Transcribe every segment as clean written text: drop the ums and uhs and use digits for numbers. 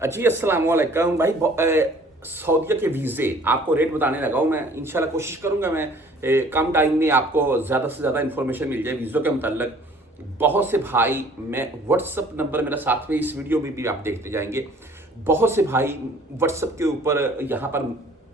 जी अस्सलाम वालेकुम भाई। सऊदीया के वीज़े आपको रेट बताने लगा हूँ मैं। इंशाल्लाह कोशिश करूँगा मैं कम टाइम में आपको ज़्यादा से ज़्यादा इन्फॉर्मेशन मिल जाए वीज़ों के मतलब। बहुत से भाई, मैं व्हाट्सअप नंबर मेरा साथ में इस वीडियो में भी आप देखते जाएंगे। बहुत से भाई व्हाट्सअप के ऊपर यहाँ पर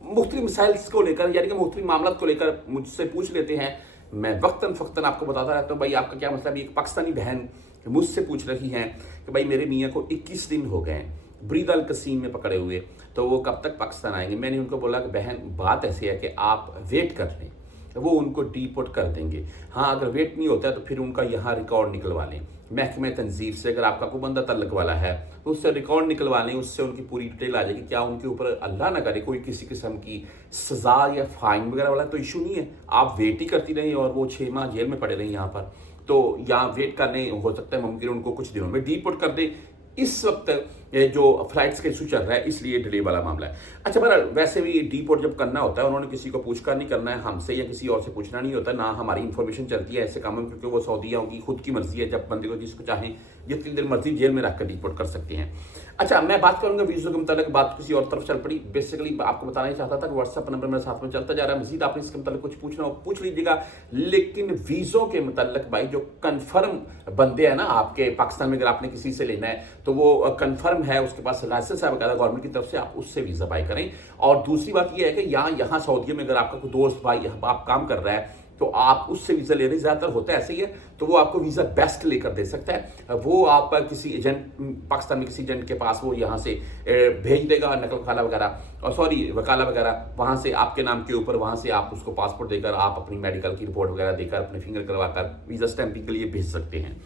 मुख्तलिफ मिसाइल्स को लेकर यानी कि मुख्तलिफ मामला को लेकर मुझसे पूछ लेते हैं। मैं वक्तन फ़क्तन आपको बताता रहता हूँ भाई आपका क्या मसला है। एक पाकिस्तानी बहन मुझसे पूछ रही हैं कि भाई मेरे मियाँ को 21 दिन हो गए हैं ब्रीद अल कसीम में पकड़े हुए, तो वो कब तक पाकिस्तान आएंगे। मैंने उनको बोला कि बहन बात ऐसी है कि आप वेट कर लें, वो उनको डीपोर्ट कर देंगे। हाँ, अगर वेट नहीं होता है तो फिर उनका यहाँ रिकॉर्ड निकलवा लें महकमे तंजीर से। अगर आपका कोई बंदा तल्लक वाला है तो उससे रिकॉर्ड निकलवा लें, उससे उनकी पूरी डिटेल आ जाएगी। क्या उनके ऊपर अल्लाह ना करे कोई किसी किस्म की सज़ा या फाइन वगैरह वाला तो इशू नहीं है। आप वेट ही करती रहें और वो 6 माह जेल में पड़े रहें यहाँ पर, तो यहाँ वेट करने हो सकता है मुमकिन उनको कुछ दिनों में डीपोर्ट कर दे। इस वक्त जो फ्लाइट्स का इशू चल रहा है इसलिए डिले वाला मामला है। अच्छा, पर वैसे भी डीपोर्ट जब करना होता है उन्होंने किसी को पूछकर नहीं करना है, हमसे या किसी और से पूछना नहीं होता, ना हमारी इंफॉर्मेशन चलती है ऐसे कामों में, क्योंकि वो सऊदीयों की खुद की मर्जी है। जब बंदे को जिसको चाहें जितनी देर मर्जी जेल में रखकर डीपोर्ट कर सकते हैं। अच्छा, मैं बात करूंगा वीज़ों के मुताबिक, बात किसी और तरफ चल पड़ी। बेसिकली आपको बताना ही चाहता था कि व्हाट्सअप नंबर मेरे साथ में चलता जा रहा है। मजीद आपने इसके मुताबिक कुछ पूछना हो पूछ लीजिएगा। लेकिन वीज़ों के मुताबिक भाई जो कन्फर्म बंदे हैं ना आपके पाकिस्तान में, अगर आपने किसी से लेना है तो वो कन्फर्म है, उसके पास लाइसेंस है वगैरह गवर्नमेंट की तरफ से, आप उससे वीज़ा अप्लाई करें। और दूसरी बात यह है कि यहाँ सऊदीया में अगर आपका कोई दोस्त भाई आप काम कर रहा है तो आप उससे वीज़ा ले रहे, ज़्यादातर होता है ऐसे ही है, तो वो आपको वीज़ा बेस्ट लेकर दे सकता है। वो आप किसी एजेंट पाकिस्तान में किसी एजेंट के पास वो यहाँ से भेज देगा नकल खाला वगैरह, और सॉरी वकाला वगैरह, वहाँ से आपके नाम के ऊपर वहाँ से आप उसको पासपोर्ट देकर आप अपनी मेडिकल की रिपोर्ट वगैरह देकर अपने फिंगर करवाकर वीज़ा स्टैंपिंग के लिए भेज सकते हैं।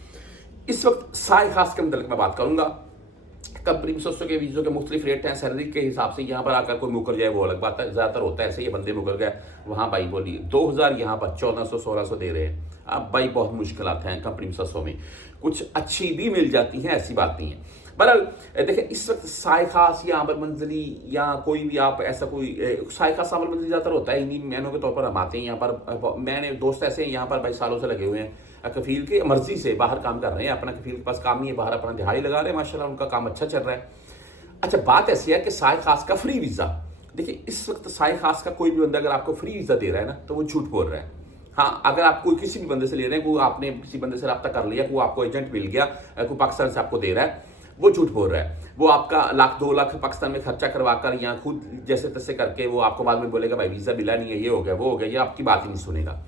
इस वक्त साय खास के मतलब मैं बात करूँगा। कंपनी मिसों के वीज़ों के मुख्तलिफ रेट हैं सैलरी के हिसाब से। यहाँ पर आकर कोई मुकर जाए वो अलग बात है, ज़्यादातर होता है ऐसे, ये बंदे मुकर गए वहाँ भाई बोली 2000, यहाँ पर 1400-1600 दे रहे हैं। अब भाई बहुत मुश्किल आते हैं कंपनी मिसों में, कुछ अच्छी भी मिल जाती हैं, ऐसी बात नहीं है। बहरहाल देखिए इस वक्त साय खास या अमर मंजिली या कोई भी आप ऐसा कोई साय खास अमर मंजिली ज़्यादातर होता है, इन्हीं महीनों के तौर पर हम आते हैं यहाँ पर। मैंने दोस्त ऐसे हैं यहाँ पर भाई सालों से लगे हुए हैं, कफील की मर्जी से बाहर काम कर रहे हैं, अपना कफील के पास काम नहीं है, बाहर अपना दिहाड़ी लगा रहे हैं, माशाल्लाह उनका काम अच्छा चल रहा है। अच्छा, बात ऐसी है कि साय खास का फ्री वीज़ा, देखिए इस वक्त साय खास का कोई भी बंदा अगर आपको फ्री वीज़ा दे रहा है ना तो वो झूठ बोल रहा है। हाँ, अगर आप कोई किसी भी बंदे से ले रहे हैं, कोई आपने किसी बंदे से रब्ता कर लिया, कोई आपको एजेंट मिल गया, कोई पाकिस्तान से आपको दे रहा है, वो झूठ बोल रहा है। वो आपका 1,00,000-2,00,000 पाकिस्तान में खर्चा करवाकर या खुद जैसे तैसे करके वो आपको बाद में बोलेगा भाई वीज़ा मिला नहीं है, ये हो गया वो हो गया, ये आपकी बात ही नहीं सुनेगा।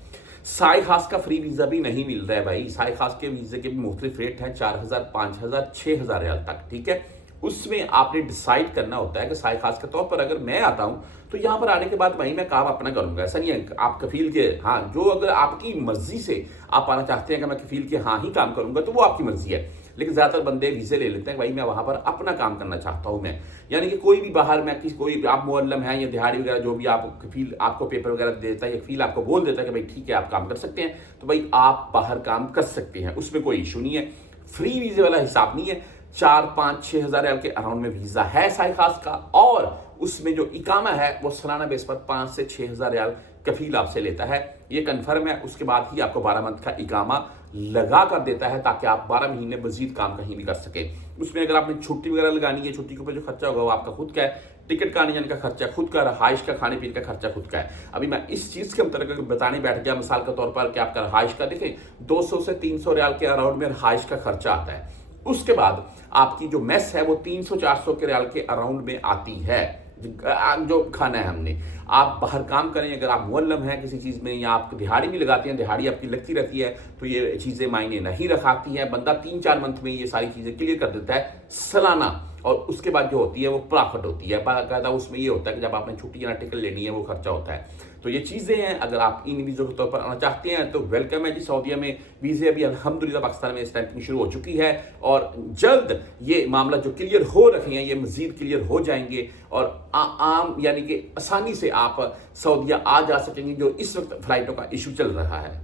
साय खास का फ्री वीज़ा भी नहीं मिल रहा है भाई। साय खास के वीज़े के भी मुख्तलिफ रेट हैं, 4,000, 5,000, 6,000 रियाल तक, ठीक है। उसमें आपने डिसाइड करना होता है कि साय खास के तौर पर अगर मैं आता हूं तो यहां पर आने के बाद भाई मैं काम अपना करूंगा, ऐसा नहीं है आप कफील के, हाँ जो अगर आपकी मर्जी से आप आना चाहते हैं कि मैं कफील के हाँ ही काम करूंगा तो वो आपकी मर्जी है। लेकिन ज़्यादातर बंदे वीज़े ले लेते हैं भाई मैं वहां पर अपना काम करना चाहता हूं मैं, यानी कि कोई भी बाहर में किसी कोई आप मुअल्लम है या दिहाड़ी वगैरह जो भी आप कफील आपको पेपर वगैरह देता है या कफील आपको बोल देता है कि भाई ठीक है आप काम कर सकते हैं, तो भाई आप बाहर काम कर सकते हैं, उसमें कोई इशू नहीं है। फ्री वीज़े वाला हिसाब नहीं है। 4-5-6,000 रियाल के अराउंड में वीज़ा है साय खास का, और उसमें जो इकामा है वो सालाना बेस पर 5 से 6,000 रियाल कफील आपसे लेता है, ये कन्फर्म है। उसके बाद ही आपको 12 मंथ का इकामा लगा कर देता है ताकि आप 12 महीने मजीद काम कहीं भी कर सके। उसमें अगर आपने छुट्टी वगैरह लगानी है, छुट्टी के ऊपर जो खर्चा होगा वो आपका खुद का है, टिकट का आने जाने का खर्चा खुद का, रहाइश का खाने पीने का खर्चा खुद का है। अभी मैं इस चीज़ के अंतर्गत बताने बैठ गया मिसाल के तौर पर कि आपका रहाइश का देखें 200 से 300 रियाल के अराउंड में रहाइश का खर्चा आता है। उसके बाद आपकी जो मेस है वो 300-400 के रियाल के अराउंड में आती है, जो खाना है हमने। आप बाहर काम करें, अगर आप मुअल्लम हैं किसी चीज़ में या आप दिहाड़ी भी लगाते हैं, दिहाड़ी आपकी लगती रहती है, तो ये चीज़ें मायने नहीं रखाती हैं। बंदा 3-4 मंथ में ये सारी चीज़ें क्लियर कर देता है सालाना, और उसके बाद जो होती है वो प्रॉफिट होती है बाकायदा। उसमें ये होता है कि जब आपने छुट्टी या टिकट लेनी है वो खर्चा होता है। तो ये चीज़ें हैं, अगर आप इन वीज़ों के तौर पर आना चाहते हैं तो वेलकम है जी। सऊदीया में वीज़े अभी अल्हम्दुलिल्लाह पाकिस्तान में स्टैंपिंग शुरू हो चुकी है, और जल्द ये मामला जो क्लियर हो रखे हैं ये मज़ीद क्लियर हो जाएंगे, और आम यानी कि आसानी से आप सऊदीया आ जा सकेंगे, जो इस वक्त फ्लाइटों का इशू चल रहा है।